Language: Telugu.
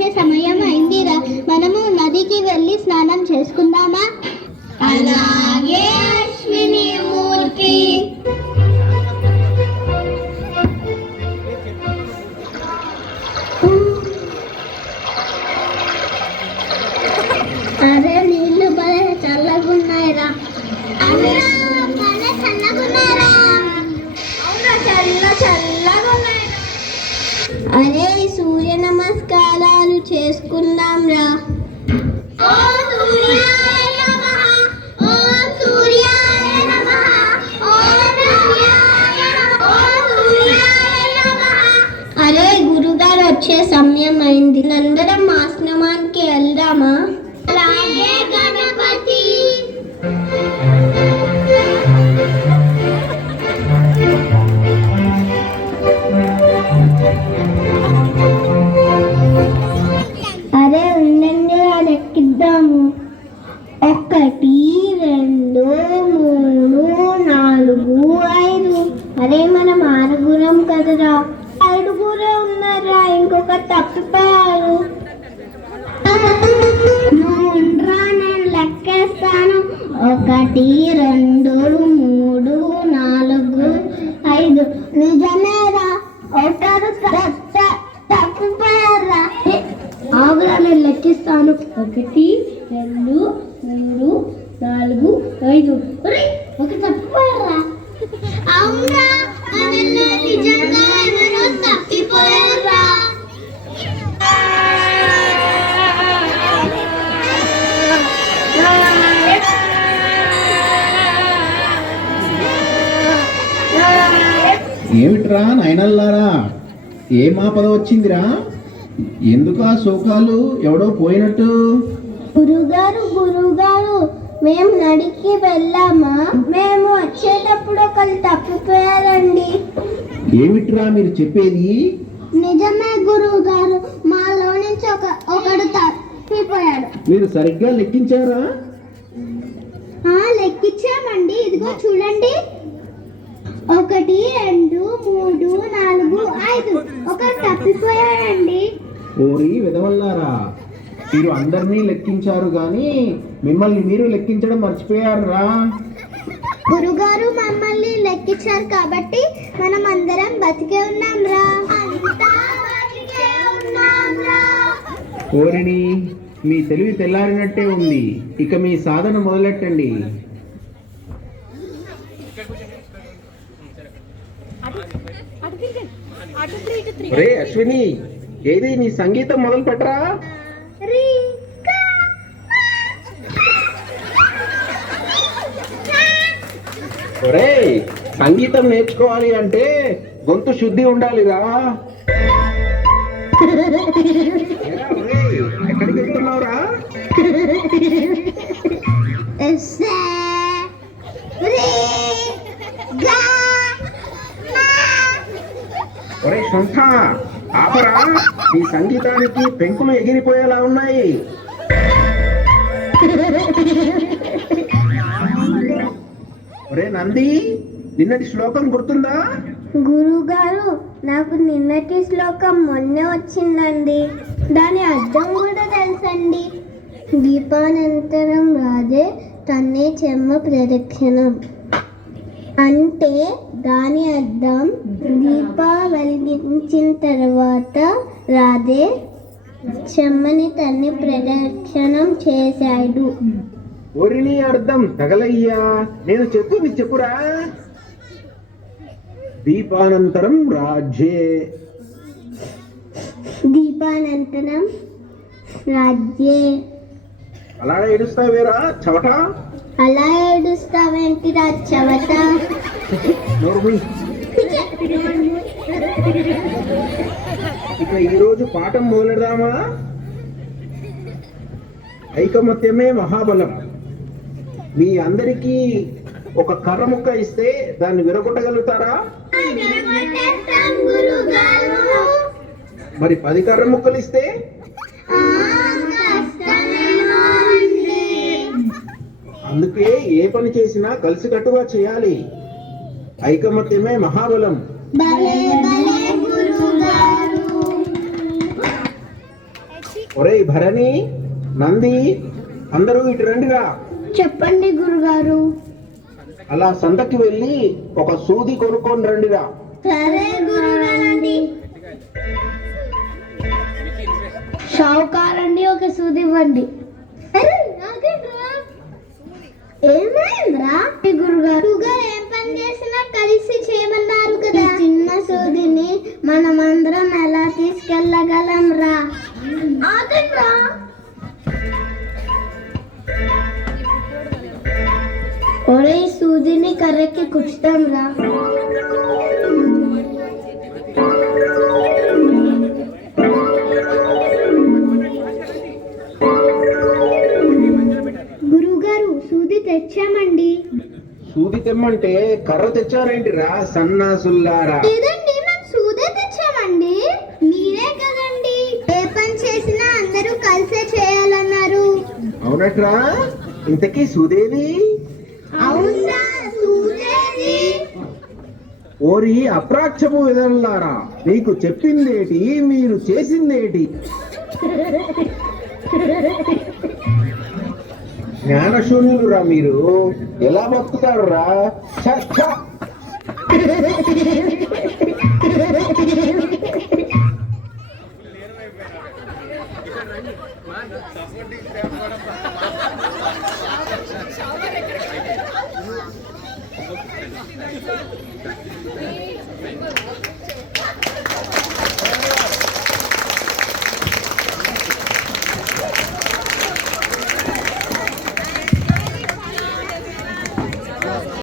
వచ్చే సమయం అయిందిరా. మనము నదికి వెళ్ళి స్నానం చేసుకుందామా? అలాగే అశ్విని మూర్తి. అరే నీళ్ళు భలే చల్లగున్నాయిరా. అరే సూర్య నమస్కారాలు చేసుకుందాం రా. అరే గురుగారు వచ్చే సమయం అయింది, అందరం ఆశ్రమానికి వెళ్దామా? అలాగే గణపతి. అరే ఉండండి, లెక్కిద్దాము. 1 2 3 4 5. అరే మనం 6గురం కదరా. 5గురే ఉన్నారా, ఇంకొకరు తప్పిపోయారు. నేను లెక్కేస్తాను. 1 2 3 4 5. నిజమేరా, ఒకరు తప్పిపోయారా. ఆగురా, నేను లెక్కిస్తాను. 1 2 3 4 5. ఒక తప్పిపోయారా? అవునా, నిజంగా ఎవరో తప్పిపోయారా? ఏమిట్రా నాయనల్లారా, ఏం ఆపద వచ్చిందిరా? ఎందుకు ఆ శోకాలు? ఎవడో పోయినట్టు. గురుగారు మేము నడికి వెళ్ళామా? మేము వచ్చేటప్పుడు ఒకరు తప్పిపోయారండి. ఏమిట్రా మీరు చెప్పేది? నిజమే గురువుగారు, మాలో నుంచి ఒకడు తప్పిపోయాడు. మీరు సరిగ్గా లెక్కించారా? లెక్కించామండి, ఇదిగో చూడండి. 1 2 3 4 5. ఒకరు తప్పిపోయాడండి. ఓరి విధవల్లారా, మీరు అందరినీ లెక్కించారు గాని మిమ్మల్ని మీరు లెక్కించడం మర్చిపోయారా? గురుగారు మమ్మల్ని లెక్కించారు కాబట్టి మనం అందరం బతికే ఉన్నాం రా. ఓరిని, మీ తెలివి తెల్లారినట్టే ఉంది. ఇక మీ సాధన మొదలెట్టండి. రే అశ్విని, ఏది నీ సంగీతం మొదలు పెట్టరా? ఒరే, సంగీతం నేర్చుకోవాలి అంటే గొంతు శుద్ధి ఉండాలిరా. ఎక్కడికి వెళ్తున్నావురా? ఒరే సొంత ఆపరా, ఈ సంగీతానికి పెంకులు ఎగిరిపోయేలా ఉన్నాయి. ఒరే నంది, నిన్నటి శ్లోకం గుర్తుందా? గురుగారు, నాకు నిన్నటి శ్లోకం మొన్నే వచ్చిందండి. దాని అర్థం కూడా తెలుసండి. దీపానంతరం రాదే తన్నే చెమ్మ ప్రదక్షిణం అంటే దాని అర్థం దీప వెలిగించిన తర్వాత రాధే చెమ్మని తన్ని ప్రదక్షిణం చేశాడు. ఒరిని అర్థం తగలయ్యా, నేను చెప్పింది చెప్పురా. దీపానంతరం రాజ్యే. దీపానంతరం రాజ్యే. అలా ఏడుస్తావేరా చవట? అలా ఏడుస్తావేంటిరా చవట? ఇక ఈరోజు పాఠం మొదలెడదామా? ఐకమత్యమే మహాబలం. మీ అందరికీ ఒక కర్ర ముక్క ఇస్తే దాన్ని విరగొట్టగలుగుతారా? మరి 10 కర్ర ముక్కలు ఇస్తే? అందుకే ఏ పని చేసినా కలిసికట్టుగా చేయాలి. ఐకమత్యమే మహాబలం. ఒరేయ్ భరణి, నంది, అందరూ ఇటు రండిరా. చెప్పండి గురుగారు. అలా సంతకి వెళ్ళి ఒక సూది కొనుక్కొని రండిరా. సరే గురుగారండి. షావుకారండి, ఒక సూది ఇవ్వండి. ఏమైందిరా గురుగారు? షుగర్ ఏం పని చేసినా కలిసి చేయమన్నారు కదా. చిన్న సూదిని మనమందరం ఎలా తీసుకెళ్ళగలం రా? ఆగండ్రా. ఒరే సూదిని కర్రకి కుచ్చుతాం రా. గురుగారు సూది తెచ్చామండి. సూది తెమ్మంటే కర్ర తెచ్చారేంటిరా సన్నాసుల్లారా? లేదండి, మనం సూదే తెచ్చామండి. మీరే కదండి ఏ పని చేసినా అందరూ కలిసే చేయాలన్నారు. అవునట్రా? ఇంతకీ సూదేది? అవునా, సూదేది. ఓరి అప్రాచ్యపు విధంలారా, మీకు చెప్పిందేటి, మీరు చేసిందేటి? జ్ఞానశూన్యులురా మీరు, ఎలా బతుకుతారు రా?